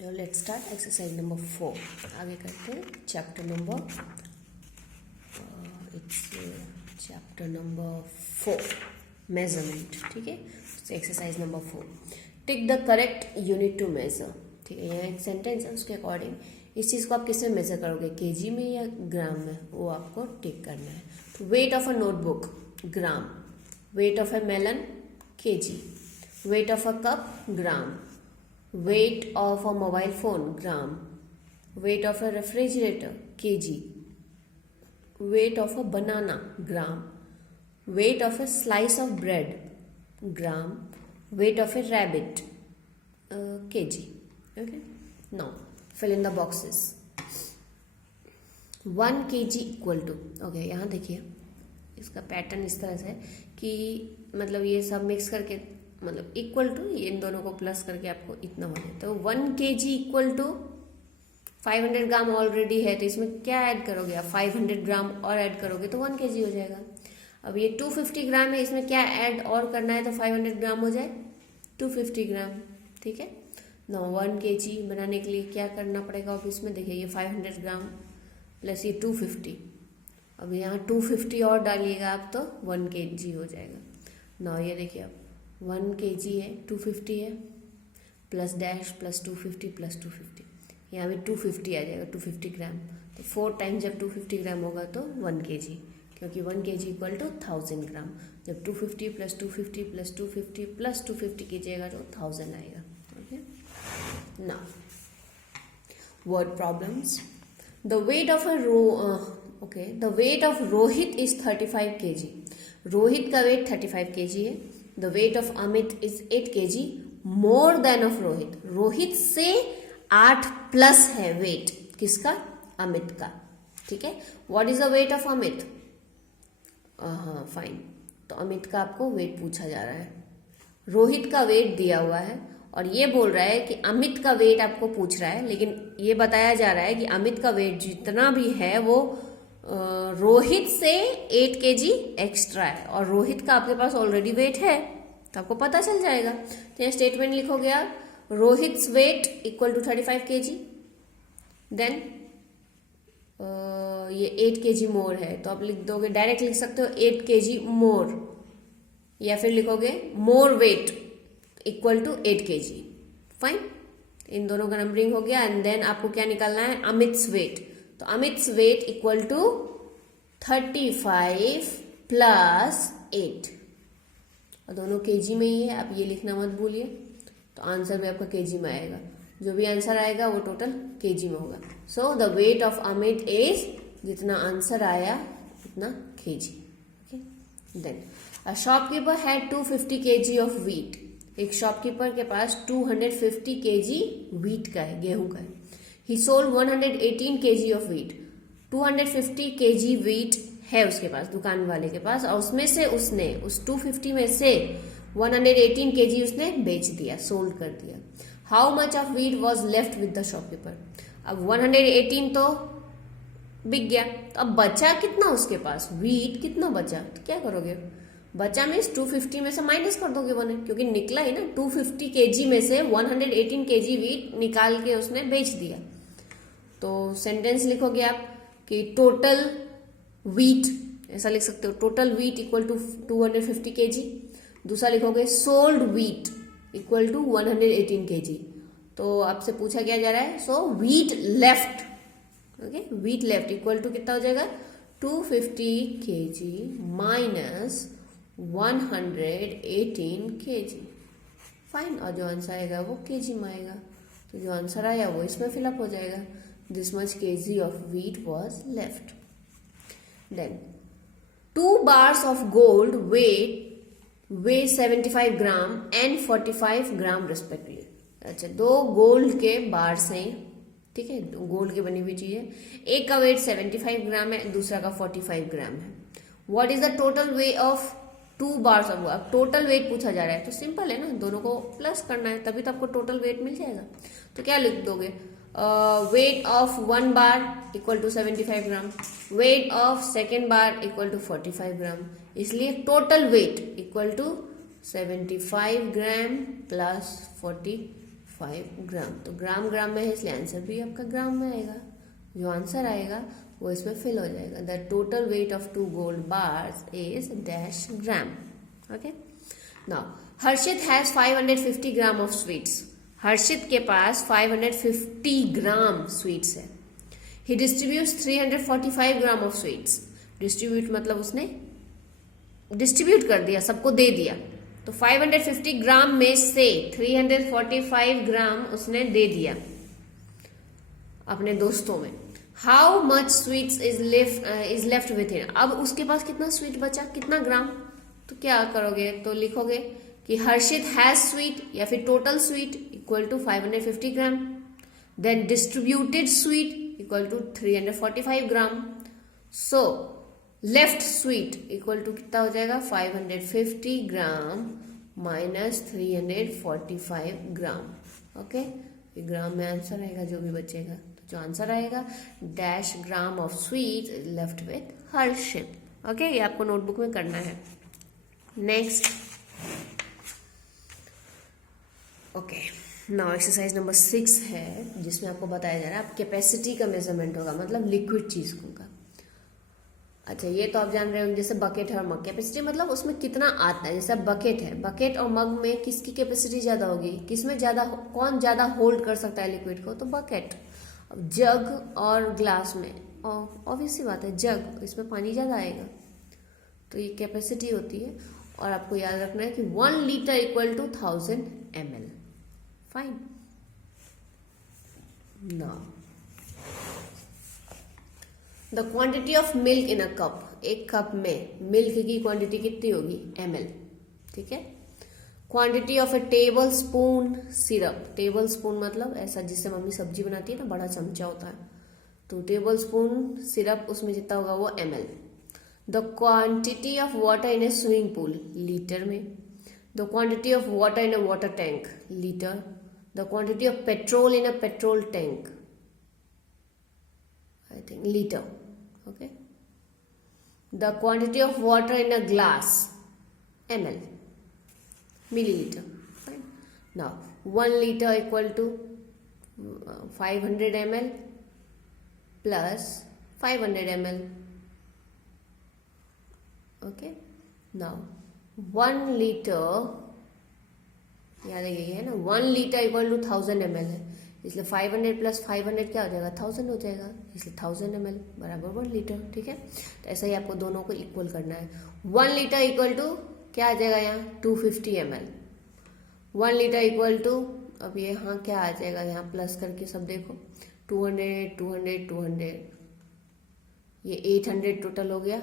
तो let's start exercise number 4। आगे करते हैं chapter number it's chapter number 4 measurement. ठीक है, exercise number 4, tick the correct unit to measure. ठीक है, यहाँ एक सेंटेंस है, उसके अकॉर्डिंग इस चीज़ को आप किस में मेजर करोगे, केजी में या ग्राम में, वो आपको टिक करना है। तो weight of a notebook gram, weight of a melon kg, weight of a cup gram, weight of a mobile phone gram, weight of a refrigerator kg, weight of a banana gram, weight of a slice of bread gram, weight of a rabbit kg. Okay, now fill in the boxes. 1 kg equal to, okay, यहाँ देखिए इसका pattern इस तरह से है कि मतलब ये सब मिक्स करके मतलब इक्वल टू इन दोनों को प्लस करके आपको इतना हो जाए। तो 1 kg equal to 500 gram already है, तो इसमें क्या ऐड करोगे आप, 500 ग्राम और ऐड करोगे तो 1 kg हो जाएगा। अब ये 250 ग्राम है, इसमें क्या ऐड और करना है तो 500 ग्राम हो जाए 250 ग्राम। ठीक है, ना 1 kg बनाने के लिए क्या करना पड़ेगा, अब इसमें देखिए ये 500 ग्राम प्लस ये 250, अब यहाँ 250 और डालिएगा आप तो 1 kg हो जाएगा। ना ये देखिए आप 1 kg है, 250 है, प्लस डैश प्लस 250 प्लस 250, यहाँ भी 250 आ जाएगा 250 ग्राम। तो 4 टाइम्स जब 250 ग्राम होगा तो 1 kg, क्योंकि 1 kg इक्वल टू 1000 ग्राम। जब 250 प्लस 250 प्लस 250 प्लस 250 कीजिएगा तो 1000 आएगा। Okay, now word problems. The weight of a the weight of Rohit is 35 kg। Rohit का वेट 35 kg है। The weight of Amit is 8 kg more than of Rohit। Rohit से 8 plus है wait किसका, अमित का। ठीक है, What is the weight of Amit, हाँ fine, तो अमित का आपको वेट पूछा जा रहा है। रोहित का वेट दिया हुआ है और ये बोल रहा है कि अमित का वेट आपको पूछ रहा है, लेकिन ये बताया जा रहा है कि अमित का वेट जितना भी है वो रोहित से 8 kg एक्स्ट्रा है, और रोहित का आपके पास ऑलरेडी वेट है तो आपको पता चल जाएगा। तो यहाँ स्टेटमेंट लिखोगे आप, Rohit's weight equal to 35 kg, then ये 8 kg मोर है तो आप लिख दोगे, डायरेक्ट लिख सकते हो 8 kg मोर, या फिर लिखोगे more weight equal to 8 kg। Fine, इन दोनों का नंबरिंग हो गया। एंड देन आपको क्या निकालना है, अमित्स वेट। तो अमित्स वेट इक्वल टू 35 प्लस 8, और दोनों केजी में ही है, आप ये लिखना मत भूलिए। तो आंसर भी आपका केजी में आएगा, जो भी आंसर आएगा वो टोटल केजी में होगा। So the weight of Amit is, जितना आंसर आया उतना KG. Okay, then a shopkeeper had 250 kg of wheat. एक शॉपकीपर के पास 250 kg व्हीट का है, गेहूं का है। He sold 118 kg of wheat। 250 kg wheat है उसके पास, दुकान वाले के पास, और उसमें से उसने उस 250 में से 118 kg उसने बेच दिया, सोल्ड कर दिया। How much of wheat was left with the shopkeeper. अब 118 तो बिक गया, तो अब बचा कितना उसके पास, व्हीट कितना बचा, तो क्या करोगे, बचा मीन्स 250 में से माइनस कर दोगे 1, क्योंकि निकला ही ना 250 kg में से 118 kg व्हीट निकाल के उसने बेच दिया। तो सेंटेंस लिखोगे आप कि टोटल व्हीट, ऐसा लिख सकते हो, total wheat equal to 250 kg। दूसरा लिखोगे sold wheat equal to 118 kg। तो आपसे पूछा क्या जा रहा है, so wheat left, okay, wheat left equal to कितना हो जाएगा, 250 kg माइनस 118 kg। फाइन, और जो आंसर आएगा वो केजी में आएगा, तो जो आंसर आया वो इसमें फिलअप हो जाएगा। This much kg of wheat was left. Then 2 bars of gold weigh 75 gram and 45 gram respectively। अच्छा, 2 गोल्ड के बार्स हैं, ठीक है, गोल्ड की बनी हुई चीज है। एक का वेट 75 ग्राम है, दूसरा का 45 ग्राम है। What is the total weight of 2 bars of gold। Total weight पूछा जा रहा है तो सिंपल है ना, दोनों को प्लस करना है तभी तो आपको टोटल वेट मिल जाएगा। तो क्या लिख दोगे, weight of 1 bar equal to 75 gram, weight of second bar equal to 45 gram, इसलिए total weight equal to 75 gram plus 45 5 gram. तो ग्राम ग्राम में है इसलिए आंसर भी आपका ग्राम में आएगा। जो आंसर आएगा वो इसमें फिल हो जाएगा। The total weight of 2 gold bars is dash gram. Okay, now Harshit has 550 gram of sweets. Harshit के पास 550 ग्राम स्वीट्स है। He distributes 345 gram of sweets. Distribute मतलब उसने डिस्ट्रीब्यूट कर दिया, सबको दे दिया। तो 550 ग्राम में से 345 ग्राम उसने दे दिया अपने दोस्तों में। How much sweets is left with him. अब उसके पास कितना स्वीट बचा, कितना ग्राम, तो क्या करोगे, तो लिखोगे कि हर्षित हैज स्वीट या फिर total sweet equal to 550 gram, then distributed sweet equal to 345 gram. So left sweet equal to कितना हो जाएगा, 550 ग्राम माइनस 345 ग्राम। ओके, ग्राम में आंसर आएगा जो भी बचेगा। तो जो आंसर आएगा dash gram of sweet left with Harshit. Okay, ये आपको नोटबुक में करना है। Next, okay, now exercise number 6 है जिसमें आपको बताया जा रहा है आप कैपेसिटी का मेजरमेंट होगा, मतलब लिक्विड चीज का। अच्छा, ये तो आप जान रहे हो जैसे बकेट है और मग। कैपेसिटी मतलब उसमें कितना आता है। जैसे बकेट है, बकेट और मग में किसकी कैपेसिटी ज्यादा होगी, किसमें ज्यादा, कौन ज्यादा होल्ड कर सकता है लिक्विड को, तो बकेट। अब जग और ग्लास में ऑब्वियस सी बात है जग, इसमें पानी ज्यादा आएगा, तो ये कैपेसिटी होती है। और आपको याद रखना है कि 1 litre equal to 1000 ml। Fine, now the quantity of milk in a cup. एक कप में मिल्क की क्वांटिटी कितनी होगी, ml। ठीक है। Quantity of a tablespoon syrup. Tablespoon मतलब ऐसा जिससे मम्मी सब्जी बनाती है ना, बड़ा चमचा होता है, तो टेबल स्पून सिरप उसमें जितना होगा वो ml। The quantity of water in a swimming pool, litre में। The quantity of water in a water tank, litre. The quantity of petrol in a petrol tank, I think liter. Okay. The quantity of water in a glass, ml, milliliter. Fine. Now 1 liter equal to 500 ml plus 500 ml. Okay. Now 1 liter, याद है ना, 1 liter equal to 1000 ml है, इसलिए 500 plus 500 क्या हो जाएगा, 1000 हो जाएगा, इसलिए 1000 ml बराबर 1 लीटर। ठीक है, तो ऐसा ही आपको दोनों को इक्वल करना है। 1 लीटर इक्वल टू क्या आ जाएगा यहाँ, 250 ml। 1 लीटर इक्वल टू, अब ये यहाँ क्या आ जाएगा, यहाँ प्लस करके सब देखो, 200 200 200, ये 800 टोटल हो गया।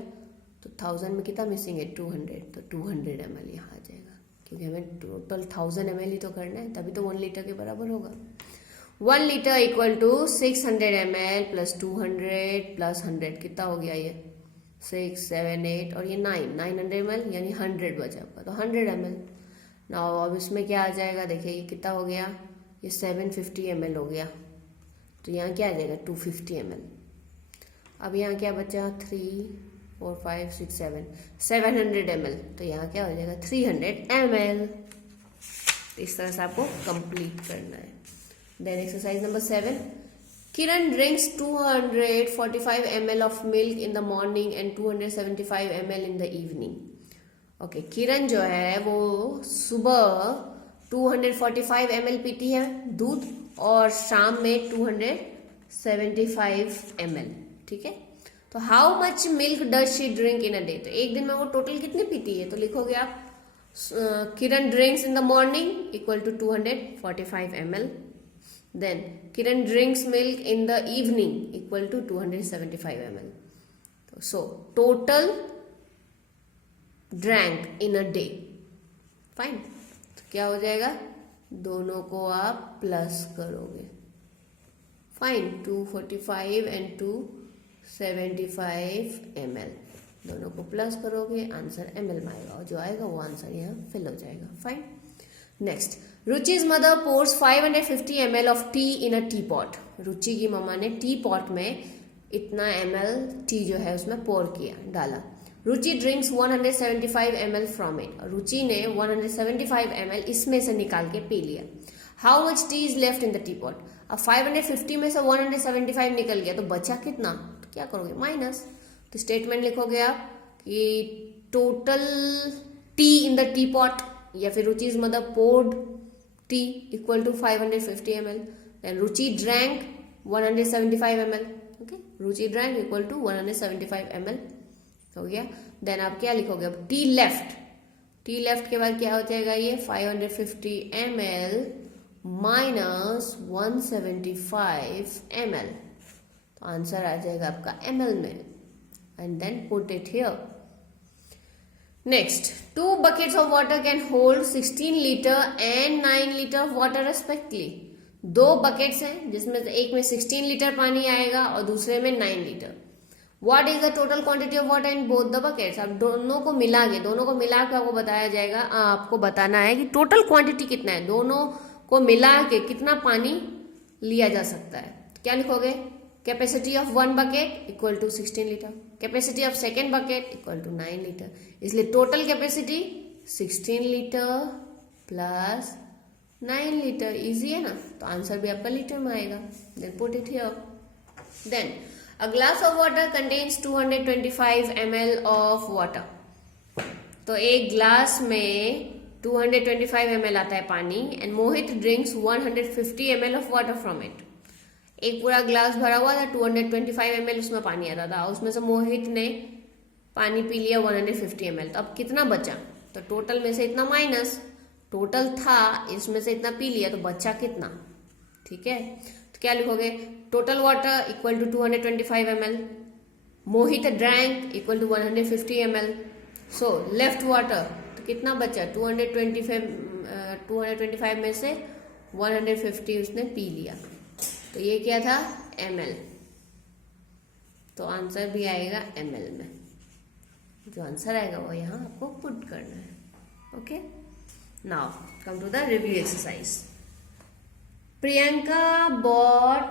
तो 1000 में कितना मिसिंग है, 200, तो 200 ml यहाँ आ जाएगा, क्योंकि हमें टोटल 1000 ml ही तो करना है, तभी तो 1 लीटर के बराबर होगा। 1 litre equal to 600 ml plus 200 plus 100, कितना हो गया ये, 6 7 8 और ये 900 ml, यानी 100 बचा आपका, तो 100 ml। ना अब इसमें क्या आ जाएगा, देखिए ये कितना हो गया, ये 750 ml हो गया, तो यहाँ क्या आ जाएगा, 250 ml। अब यहाँ क्या बचा, 3 4 5 6 7 700 ml, तो यहाँ क्या हो जाएगा, 300 ml। इस तरह से आपको कंप्लीट करना है। Then exercise number 7. Kiran drinks 245 ml of milk in the morning and 275 ml in the evening. Okay, किरण जो है वो सुबह 245 ml पीती है दूध और शाम में 275 ml। ठीक है, तो how much milk does she drink in a day. तो एक दिन में वो टोटल कितने पीती है, तो लिखोगे आप Kiran drinks in the morning equal to 245 ml। Then Kiran drinks milk in the evening equal to 275 ml. So total drank in a day. Fine. तो क्या हो जाएगा, दोनों को आप प्लस करोगे। फाइन, 245 एंड 275 ml, दोनों को प्लस करोगे, आंसर ml में आएगा, और जो आएगा वो आंसर यहाँ फिल हो जाएगा। Fine. Next, Ruchi's mother pours 550 ml of tea in a teapot. Ruchi की मम्मा ने टी पॉट में इतना ml टी जो है उसमें पोर किया, डाला। रुचि ड्रिंक्स 175 ml फ्रॉम इट। रुचि ने 175 ml इसमें से निकाल के पी लिया। How much T is left in the T pot. अब 550 में से 175 निकल गया तो बचा कितना, तो क्या करोगे, माइनस. तो स्टेटमेंट लिखोगे आप कि total tea in the teapot या फिर रुचि's mother poured tea equal to 550 ml. Then Ruchi drank 175 ml. Okay, Ruchi drank equal to 175 ml हो गया. देन आप क्या लिखोगे, अब टी लेफ्ट. टी लेफ्ट के बाद क्या हो जाएगा, ये 550 ml माइनस 175 ml. तो आंसर आ जाएगा आपका ml में. And then put it here. Next, 2 buckets of water can hold 16 liter and 9 liter of water respectively. 2 buckets हैं जिसमें से एक में 16 लीटर पानी आएगा और दूसरे में 9 litre. What is the total quantity of water in both the buckets? अब दोनों को मिला के आपको बताया जाएगा, आपको बताना है कि टोटल क्वांटिटी कितना है, दोनों को मिला के कितना पानी लिया जा सकता है. तो क्या लिखोगे, capacity of 1 bucket equal to 16 litre, capacity of second bucket equal to 9 litre. इसलिए total capacity 16 litre plus 9 litre. Easy है ना, तो आंसर भी आपका लीटर में आएगा. Then put it here. Then a glass of water contains 225 ml of water. तो एक ग्लास में 225 ml आता है पानी. And Mohit drinks 150 ml of water from it. एक पूरा ग्लास भरा हुआ था, 225 ml उसमें पानी आता था, उसमें से मोहित ने पानी पी लिया 150 ml. तो अब कितना बचा, तो टोटल में से इतना माइनस, टोटल था इसमें से इतना पी लिया तो बचा कितना. ठीक है, तो क्या लिखोगे, total water equal to 225 ml, Mohit drank equal to 150 ml. So left water, तो कितना बचा, 225 में से 150 उसने पी लिया. तो ये क्या था, ml. तो आंसर भी आएगा ml में. जो आंसर आएगा वो यहाँ आपको पुट करना है. Okay, now come to the review exercise. Priyanka bought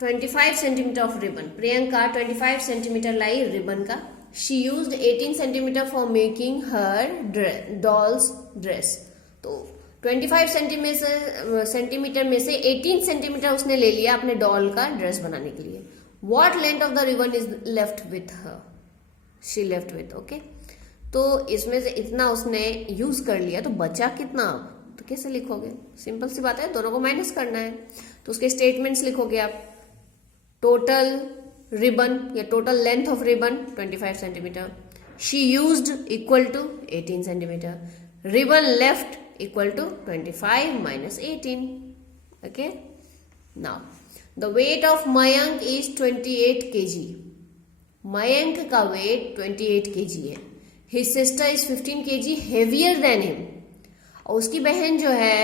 25 centimetre of ribbon. Priyanka 25 centimetre लाई रिबन का. She used 18 centimetre for making her doll's dress. तो 25 सेंटीमीटर में से 18 सेंटीमीटर उसने ले लिया अपने डॉल का ड्रेस बनाने के लिए. What length of the ribbon is left with her? She left with. Okay, तो इसमें से इतना उसने यूज कर लिया तो बचा कितना, तो कैसे लिखोगे, सिंपल सी बात है, दोनों को माइनस करना है. तो उसके स्टेटमेंट्स लिखोगे आप. टोटल रिबन या total length of ribbon 25 centimetre. She used equal to 18 centimetre. Ribbon left equal to 25 minus 18. Okay, now the weight of Mayank is 28 kg. Mayank का weight 28 kg है. His sister is 15 kg heavier than him. और उसकी बहन जो है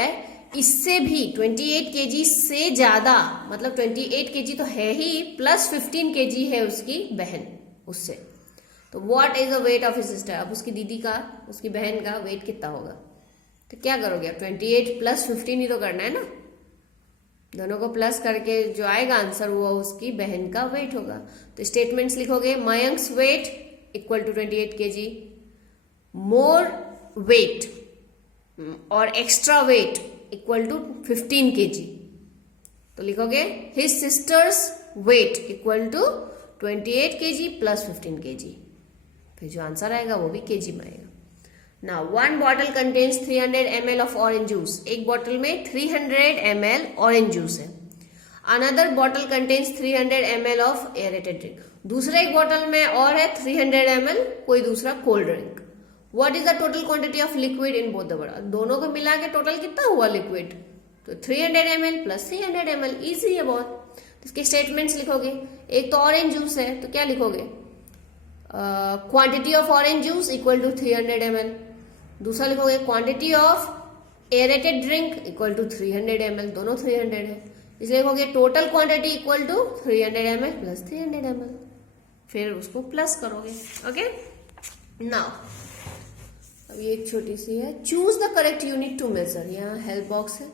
इससे भी 28 kg से ज्यादा, मतलब 28 kg तो है ही प्लस 15 kg है उसकी बहन उससे. तो what is the weight of his sister? अब उसकी दीदी का, उसकी बहन का वेट कितना होगा, तो क्या करोगे, अब 28 प्लस 15 ही तो करना है ना. दोनों को प्लस करके जो आएगा आंसर वो उसकी बहन का वेट होगा. तो स्टेटमेंट्स लिखोगे. Mayank's weight equal to 28 kg. More weight और extra weight equal to 15 kg. तो लिखोगे his sister's weight equal to 28 kg plus 15 kg. फिर जो आंसर आएगा वो भी kg में आएगा. Now, one bottle contains 300 ml of orange juice. एक बॉटल में 300 ml orange juice है. Another bottle contains 300 ml of aerated drink. दूसरे एक बॉटल में और है 300 ml कोई दूसरा cold drink. What is the total quantity of liquid in both the bottle? दोनों को मिला के टोटल कितना हुआ लिक्विड, तो 300 ml प्लस 300 ml. इजी है बहुत. इसके स्टेटमेंट्स लिखोगे. एक तो ऑरेंज जूस है तो क्या लिखोगे, quantity of orange juice equal to 300 ml. दूसरा लिखोगे quantity of aerated drink equal to 300 ml. दोनों 300 है इसलिए लिखोगे total quantity equal to 300 ml plus 300 ml. फिर उसको प्लस करोगे. ओके, नाउ अब ये एक छोटी सी है. Choose the correct unit to measure. यहाँ हेल्प बॉक्स है.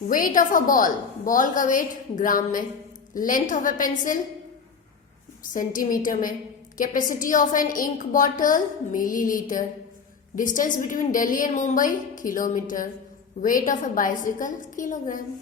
Weight of a ball, ball का वेट ग्राम में. Length of a pencil centimetre में. Capacity of an ink bottle millilitre. Distance between Delhi and Mumbai kilometre. Weight of a bicycle kilogram.